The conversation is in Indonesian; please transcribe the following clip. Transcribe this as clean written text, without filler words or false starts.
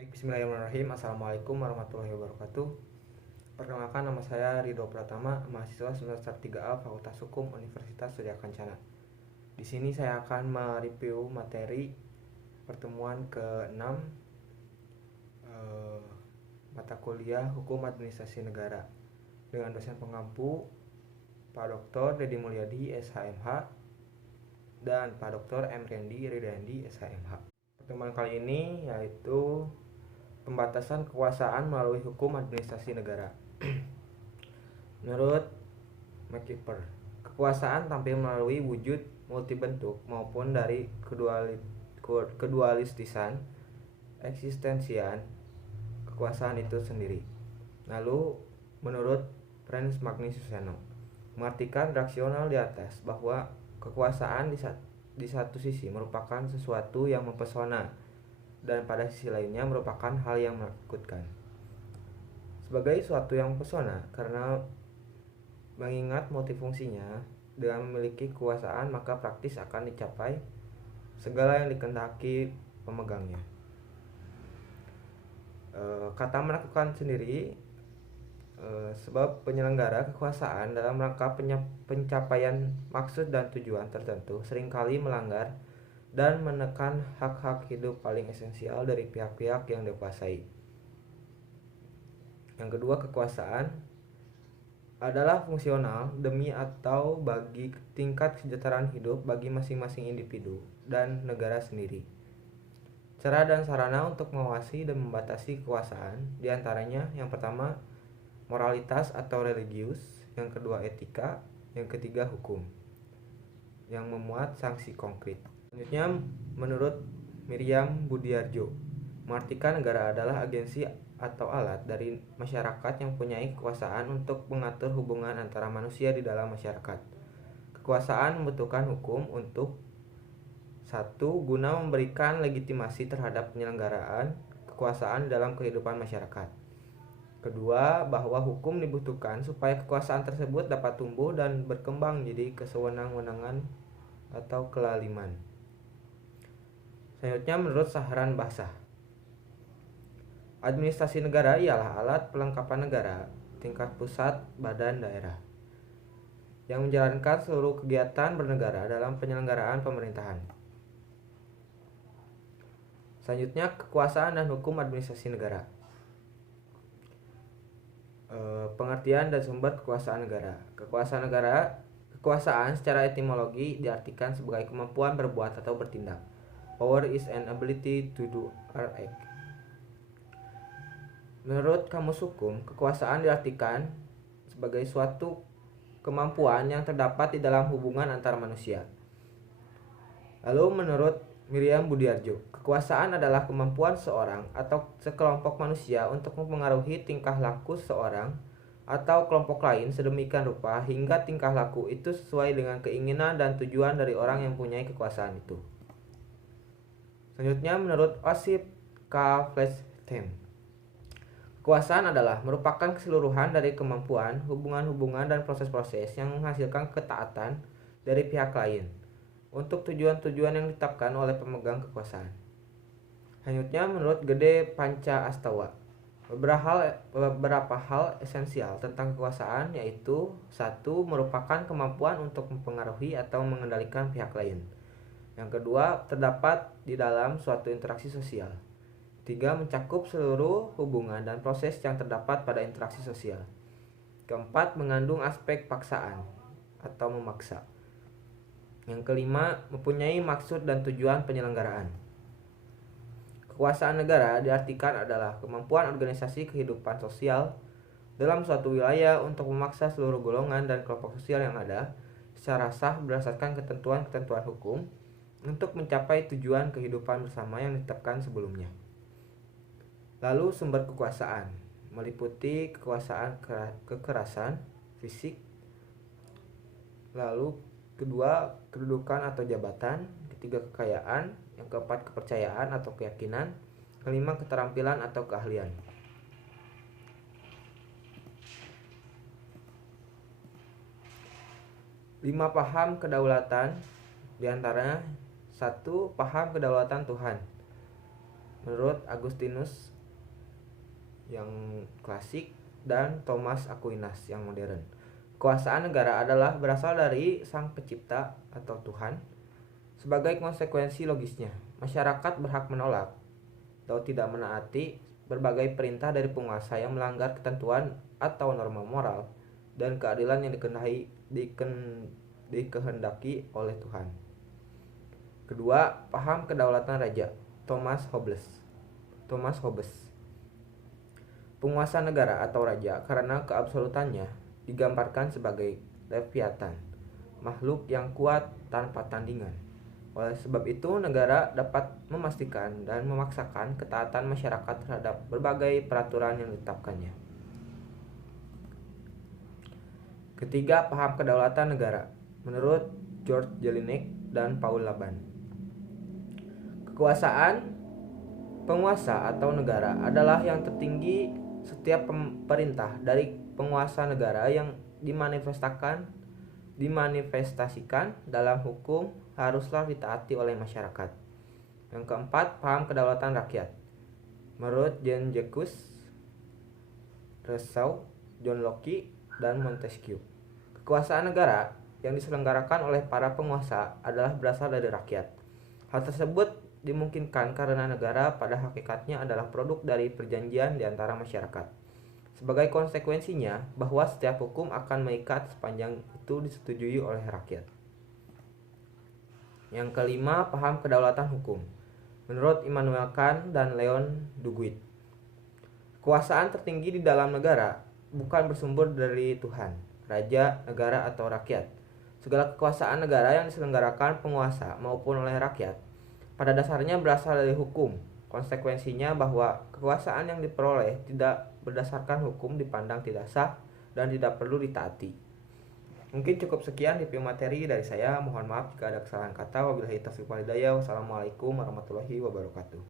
Baik, bismillahirrahmanirrahim. Assalamualaikum warahmatullahi wabarakatuh. Perkenalkan, nama saya Ridho Pratama, mahasiswa semester 3A Fakultas Hukum Universitas Surya Kencana. Di sini saya akan mereview materi pertemuan ke-6 mata kuliah Hukum Administrasi Negara dengan dosen pengampu Pak Dr. Deddy Mulyadi SHMH dan Pak Dr. M. Rendi Ridandi SHMH. Pertemuan kali ini yaitu pembatasan kekuasaan melalui hukum administrasi negara. Menurut McKeever, kekuasaan tampil melalui wujud multibentuk maupun dari kedualistisan eksistensian kekuasaan itu sendiri. Lalu, menurut Franz Magnus Suseno, mengartikan rasional di atas bahwa kekuasaan di satu sisi merupakan sesuatu yang mempesona dan pada sisi lainnya merupakan hal yang menakutkan. Sebagai suatu yang mempesona karena mengingat multifungsinya, dengan memiliki kekuasaan maka praktis akan dicapai segala yang dikehendaki pemegangnya. Kata menakutkan sendiri sebab penyelenggara kekuasaan dalam rangka pencapaian maksud dan tujuan tertentu seringkali melanggar dan menekan hak-hak hidup paling esensial dari pihak-pihak yang dikuasai. Yang kedua, kekuasaan adalah fungsional demi atau bagi tingkat kesejahteraan hidup bagi masing-masing individu dan negara sendiri. Cara dan sarana untuk mengawasi dan membatasi kekuasaan diantaranya yang pertama, moralitas atau religius, yang kedua etika, yang ketiga hukum yang memuat sanksi konkret. Selanjutnya, menurut Miriam Budiarjo, mengartikan negara adalah agensi atau alat dari masyarakat yang mempunyai kekuasaan untuk mengatur hubungan antara manusia di dalam masyarakat. Kekuasaan membutuhkan hukum untuk satu, guna memberikan legitimasi terhadap penyelenggaraan kekuasaan dalam kehidupan masyarakat. Kedua, bahwa hukum dibutuhkan supaya kekuasaan tersebut dapat tumbuh dan berkembang jadi kesewenang-wenangan atau kelaliman. Selanjutnya, menurut Sahran Bahsah, administrasi negara ialah alat pelengkapan negara tingkat pusat, badan, daerah yang menjalankan seluruh kegiatan bernegara dalam penyelenggaraan pemerintahan. Selanjutnya, kekuasaan dan hukum administrasi negara. Pengertian dan sumber kekuasaan negara. Kekuasaan secara etimologi diartikan sebagai kemampuan berbuat atau bertindak. Power is an ability to do or act. Menurut Kamus Hukum, kekuasaan diartikan sebagai suatu kemampuan yang terdapat di dalam hubungan antar manusia. Lalu menurut Miriam Budiarjo, kekuasaan adalah kemampuan seorang atau sekelompok manusia untuk mempengaruhi tingkah laku seorang atau kelompok lain sedemikian rupa hingga tingkah laku itu sesuai dengan keinginan dan tujuan dari orang yang mempunyai kekuasaan itu. Selanjutnya, menurut Osip K. Fleischmann, kekuasaan adalah merupakan keseluruhan dari kemampuan, hubungan-hubungan, dan proses-proses yang menghasilkan ketaatan dari pihak lain untuk tujuan-tujuan yang ditetapkan oleh pemegang kekuasaan. Selanjutnya, menurut Gede Panca Astawa, beberapa hal esensial tentang kekuasaan yaitu satu, merupakan kemampuan untuk mempengaruhi atau mengendalikan pihak lain. Yang kedua, terdapat di dalam suatu interaksi sosial. Tiga, mencakup seluruh hubungan dan proses yang terdapat pada interaksi sosial. Keempat, mengandung aspek paksaan atau memaksa. Yang kelima, mempunyai maksud dan tujuan penyelenggaraan. Kekuasaan negara diartikan adalah kemampuan organisasi kehidupan sosial dalam suatu wilayah untuk memaksa seluruh golongan dan kelompok sosial yang ada secara sah berdasarkan ketentuan-ketentuan hukum untuk mencapai tujuan kehidupan bersama yang ditetapkan sebelumnya. Lalu sumber kekuasaan meliputi kekuasaan kekerasan fisik, lalu kedua, kedudukan atau jabatan, ketiga, kekayaan, yang keempat, kepercayaan atau keyakinan, kelima, keterampilan atau keahlian. Lima paham kedaulatan, diantaranya satu, paham kedaulatan Tuhan. menurut Agustinus yang klasik dan Thomas Aquinas yang modern. Kekuasaan negara adalah berasal dari Sang Pencipta atau Tuhan. Sebagai konsekuensi logisnya, masyarakat berhak menolak atau tidak menaati berbagai perintah dari penguasa yang melanggar ketentuan atau norma moral dan keadilan yang dikehendaki oleh Tuhan. Kedua, paham kedaulatan raja. Thomas Hobbes. Penguasa negara atau raja karena keabsolutannya digambarkan sebagai Leviathan, makhluk yang kuat tanpa tandingan. Oleh sebab itu, negara dapat memastikan dan memaksakan ketaatan masyarakat terhadap berbagai peraturan yang ditetapkannya. Ketiga, paham kedaulatan negara. Menurut George Jelinek dan Paul Laban, kekuasaan penguasa atau negara adalah yang tertinggi. Setiap perintah dari penguasa negara yang dimanifestasikan dalam hukum haruslah ditaati oleh masyarakat. Yang keempat, paham kedaulatan rakyat. Menurut Jean-Jacques Rousseau, John Locke, dan Montesquieu, kekuasaan negara yang diselenggarakan oleh para penguasa adalah berasal dari rakyat. Hal tersebut dimungkinkan karena negara pada hakikatnya adalah produk dari perjanjian di antara masyarakat. Sebagai konsekuensinya, bahwa setiap hukum akan mengikat sepanjang itu disetujui oleh rakyat. Yang kelima, paham kedaulatan hukum. Menurut Immanuel Kant dan Leon Duguid, kekuasaan tertinggi di dalam negara bukan bersumber dari Tuhan, raja, negara, atau rakyat. Segala kekuasaan negara yang diselenggarakan penguasa maupun oleh rakyat pada dasarnya berasal dari hukum. Konsekuensinya bahwa kekuasaan yang diperoleh tidak berdasarkan hukum dipandang tidak sah dan tidak perlu ditaati. Mungkin cukup sekian review materi dari saya. Mohon maaf jika ada kesalahan kata. Wabillahi taufiq wal hidayah. Wassalamualaikum warahmatullahi wabarakatuh.